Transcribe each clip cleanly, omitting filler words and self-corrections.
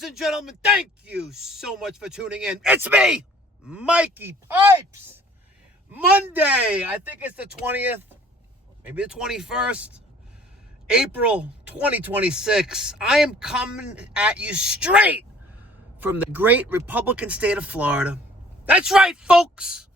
Ladies and gentlemen, thank you so much for tuning in. It's me, Mikey Pipes. Monday, I think it's the 20th, maybe the 21st, April 2026. I am coming at you straight from the great Republican state of Florida. That's right, folks.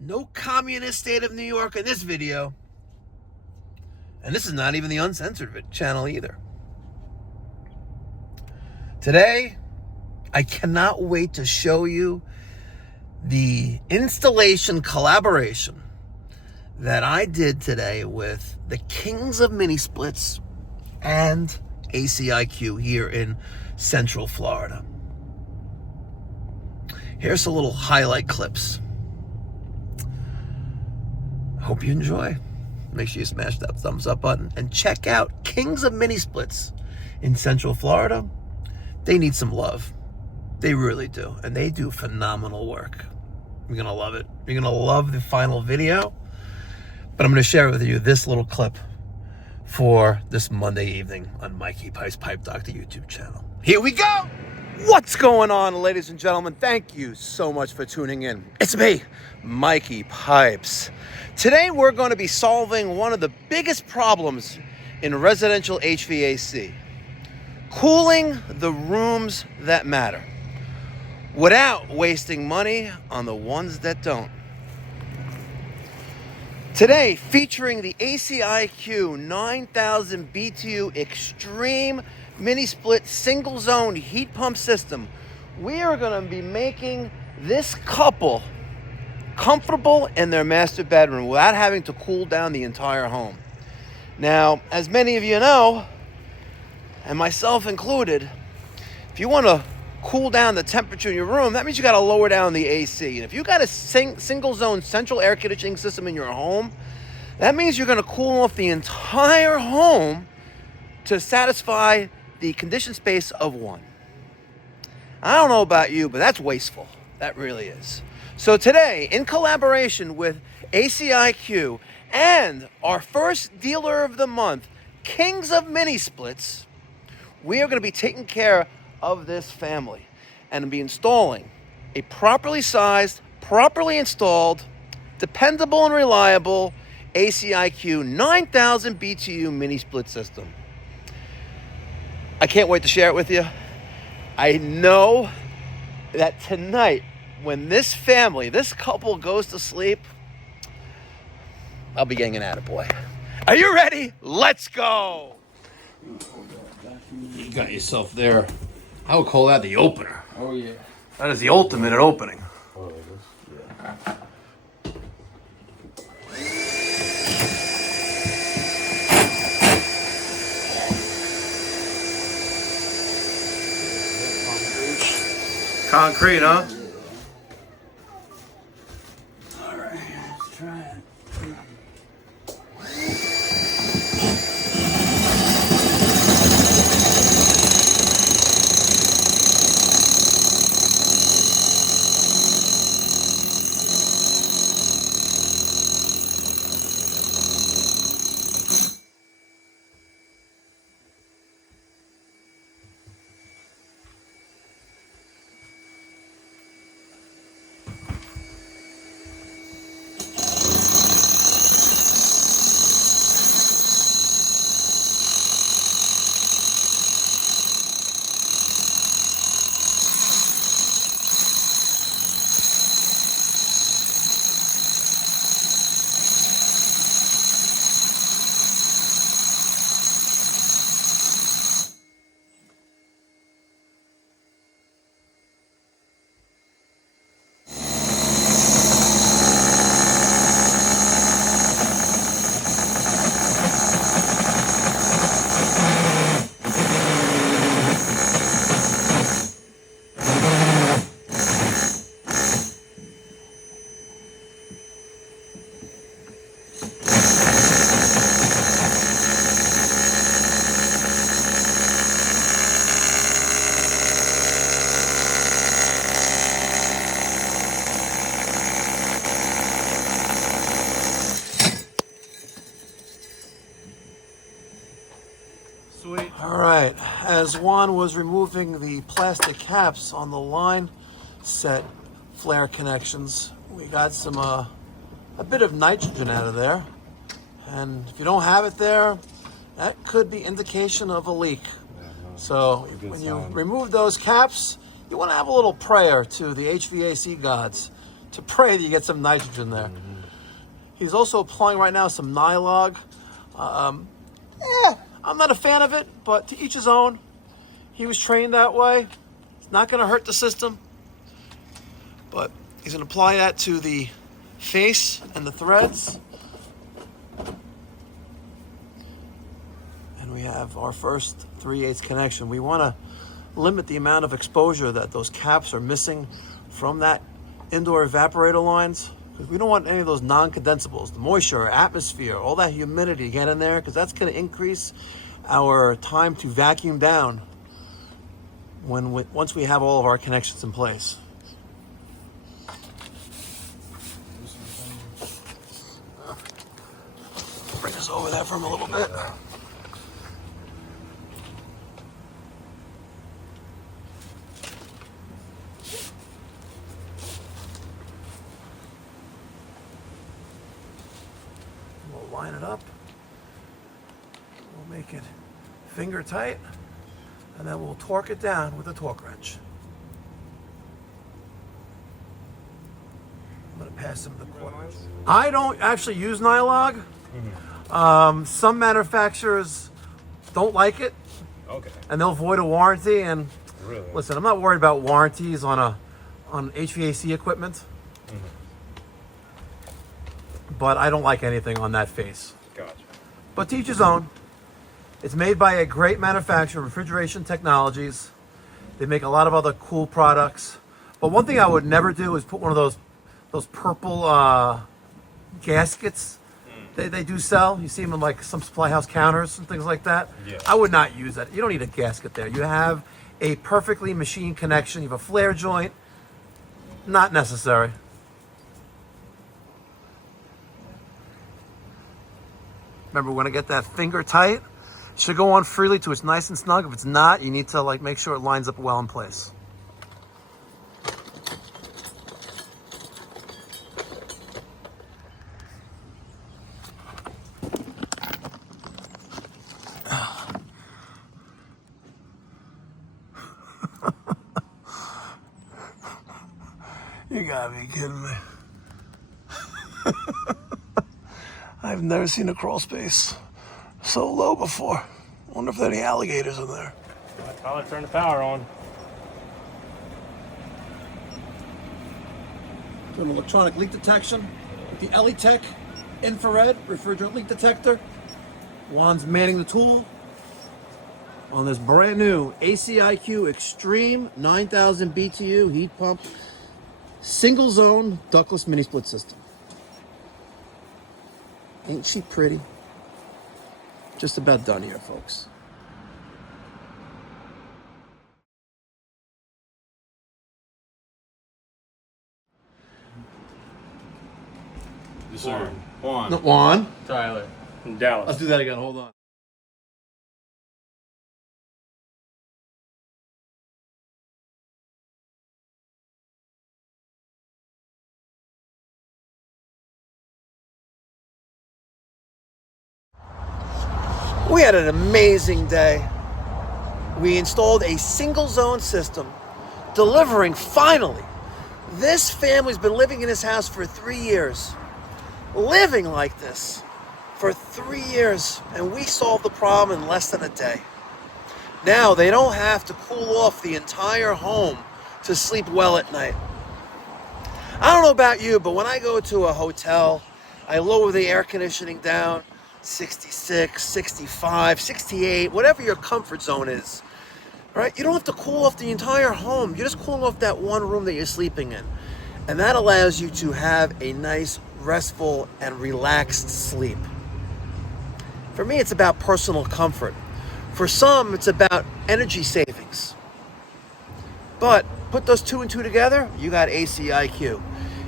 No communist state of New York in this video. And this is not even the uncensored channel either. Today, I cannot wait to show you the installation collaboration that I did today with the Kings of Mini Splits and ACiQ here in Central Florida. Here's some little highlight clips. Hope you enjoy. Make sure you smash that thumbs up button and check out Kings of Mini Splits in Central Florida. They need some love. They really do. And they do phenomenal work. You're going to love it. You're going to love the final video. But I'm going to share with you this little clip for this Monday evening on Mikey Pipes Pipe Doctor YouTube channel. Here we go. What's going on, ladies and gentlemen? Thank you so much for tuning in. It's me, Mikey Pipes. Today we're going to be solving one of the biggest problems in residential HVAC. Cooling the rooms that matter without wasting money on the ones that don't. Today, featuring the ACiQ 9000 BTU Extreme Mini Split Single Zone Heat Pump System, we are going to be making this couple comfortable in their master bedroom without having to cool down the entire home. Now, as many of you know, and myself included, if you want to cool down the temperature in your room, that means you got to lower down the AC. And if you got a single zone central air conditioning system in your home, that means you're going to cool off the entire home to satisfy the conditioned space of one. I don't know about you, but that's wasteful. That really is. So today, in collaboration with ACiQ and our first dealer of the month, Kings of Mini Splits, we are going to be taking care of this family and be installing a properly sized, properly installed, dependable and reliable ACiQ 9000 BTU Mini Split System. I can't wait to share it with you. I know that tonight, when this family, this couple goes to sleep, I'll be getting an attaboy. Are you ready? Let's go! You got yourself there. I would call that the opener. Oh, yeah. That is the ultimate at opening. Oh, yeah. Concrete, huh? All right, let's try it. as Juan was removing the plastic caps on the line set flare connections, we got some a bit of nitrogen out of there. And if you don't have it there, that could be indication of a leak. So when you remove those caps, you want to have a little prayer to the HVAC gods to pray that you get some nitrogen there. He's also applying right now some Nylog. I'm not a fan of it, but to each his own. He was trained that way. It's not going to hurt the system. But he's going to apply that to the face and the threads. And we have our first 3/8 connection. We want to limit the amount of exposure that those caps are missing from that indoor evaporator lines, because we don't want any of those non-condensables, the moisture, atmosphere, all that humidity to get in there, because that's going to increase our time to vacuum down once we have all of our connections in place. Bring us over there for him a little bit. We'll line it up. We'll make it finger tight, and then we'll torque it down with a torque wrench. I'm going to pass him the quarter. I don't actually use Nylog. Some manufacturers don't like it. Okay. And they'll void a warranty. And really? Listen, I'm not worried about warranties on HVAC equipment. But I don't like anything on that face. Gotcha. But to each his own. It's made by a great manufacturer, Refrigeration Technologies. They make a lot of other cool products. But one thing I would never do is put one of those purple gaskets they do sell. You see them in like some supply house counters and things like that. Yeah. I would not use that. You don't need a gasket there. You have a perfectly machined connection. You have a flare joint. Not necessary. Remember, we're going to get that finger tight. It should go on freely till it's nice and snug. If it's not, you need to like make sure it lines up well in place. You gotta be kidding me. I've never seen a crawl space so low before. I wonder if there are any alligators in there. I'll probably turn the power on. Doing electronic leak detection with the ELITech infrared refrigerant leak detector. Juan's manning the tool on this brand new ACiQ Extreme 9000 BTU heat pump single zone ductless mini split system. Ain't she pretty? Just about done here, folks. Yes, sir. Juan. No, Juan. Tyler. From Dallas. Let's do that again. Hold on. We had an amazing day. We installed a single zone system, delivering finally. This family's been living in this house for 3 years. Living like this for 3 years, and we solved the problem in less than a day. Now they don't have to cool off the entire home to sleep well at night. I don't know about you, but when I go to a hotel, I lower the air conditioning down, 66, 65, 68, whatever your comfort zone is. Right? You don't have to cool off the entire home. You're just cooling off that one room that you're sleeping in. And that allows you to have a nice, restful, and relaxed sleep. For me, it's about personal comfort. For some, it's about energy savings. But put those two and two together, you got ACiQ.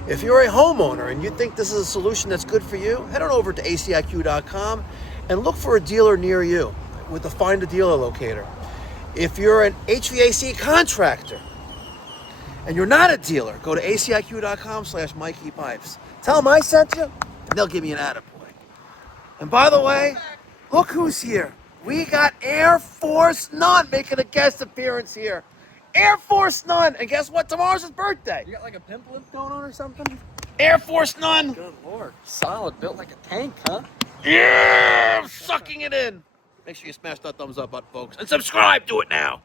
If you're a homeowner and you think this is a solution that's good for you, head on over to ACiQ.com and look for a dealer near you with the Find a Dealer locator. If you're an HVAC contractor and you're not a dealer, go to aciq.com/Mikey Pipes. Tell them I sent you, and they'll give me an attaboy. And by the way, look who's here. We got Air Force None making a guest appearance here. Air Force None. And guess what? Tomorrow's his birthday. You got like a pimp lip going on or something? Air Force None. Good lord. Solid, built like a tank, huh? Yeah, I'm sucking it in. Make sure you smash that thumbs up button, folks. And subscribe. Do it now.